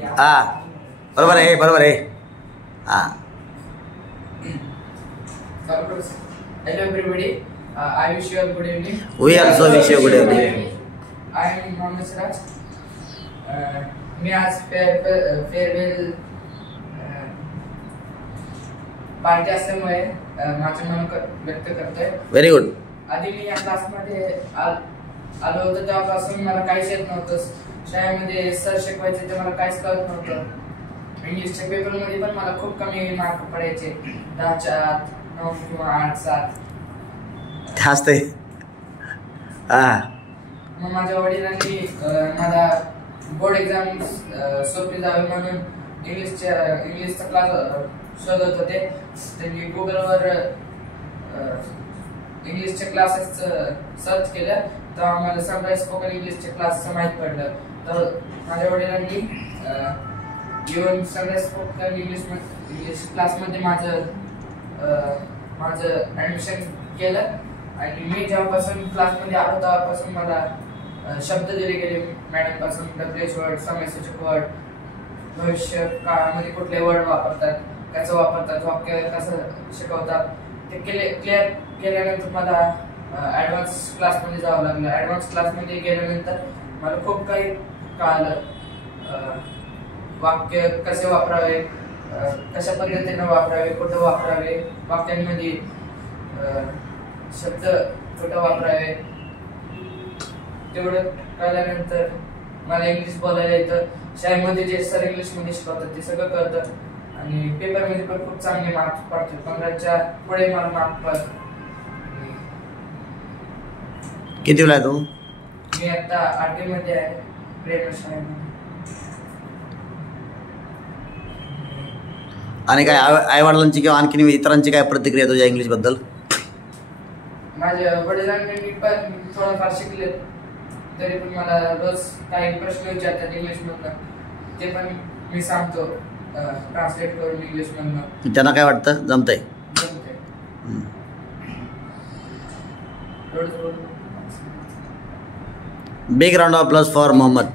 बरोबर आहे, बरोबर आहे. Hello everybody, I wish you a good evening. We also wish you a good evening. I am Mohammed Siraj. मी आज farewell party असल्यामुळे माझं मन व्यक्त करतोय. Very good. आधी मी या क्लासमध्ये आलो होतो तेव्हापासून मला काहीच येत नव्हतं. शाळेमध्ये सर शिकवायचे ते मला काहीच कळत नव्हतं. इंग्लिशच्या पेपरमध्ये पण मला खूप कमी मार्क पडायचे, 10च्या आत 9 किंवा 8 7. जास्त आहे. मग माझ्या वडिलांनी मला बोर्ड एक्झाम सोपी जावी म्हणून इंग्लिशचा क्लास शोधत होते. त्यांनी गुगलवर इंग्लिशचे क्लासेस सर्च केलं तर आम्हाला सनराइज स्पोकन इंग्लिशचे क्लासचं माहीत पडलं. तर माझ्या वडिलांनी येऊन सनराइज स्पोकन इंग्लिश क्लासमध्ये माझं ॲडमिशन केलं. आणि मी जेव्हापासून क्लासमध्ये आलो तेव्हापासून मला शब्द दिले गेले मॅडमपासून. WH वर्ड, समाससूचक वर्ड, भविष्य काळामध्ये कुठले वर्ड वापरतात, कसं वापरतात, वाक्य कसं शिकवतात ते क्लिअर केल्यानंतर मला ॲडव्हान्स क्लासमध्ये जावं लागलं. ॲडव्हान्स क्लासमध्ये गेल्यानंतर मला खूप काही कळालं. वाक्य कसे वापरावे, कशा पद्धतीने वापरावे, कुठं वापरावे, वाक्यांमध्ये शब्द कुठं वापरावे तेवढं कळल्यानंतर मला इंग्लिश बोलायला येतं. शाळेमध्ये जे सर इंग्लिशमध्ये शिकवतात ते सगळं कळतं. आणि पेपरमध्ये पण खूप चांगले मार्क्स पडतात. 15च्या पुढे मला मार्क पडतात. कितीला आहे तू? मी आता 8वी मध्ये आहे, प्रेरणा शाळेमध्ये. आणि काय आई वडिलांची किंवा आणखी इतरांची काय प्रतिक्रिया तुझ्या इंग्लिश बद्दल? माझ्या वडिलांनी पण थोडंफार शिकले तरी पण मला रोज काही प्रश्न विचारतात इंग्लिशमधनं, ते पण मी सांगतो ट्रान्सलेट करून इंग्लिशमधनं. त्यांना काय वाटतं? जमतंय? Big round of applause for Mohammed.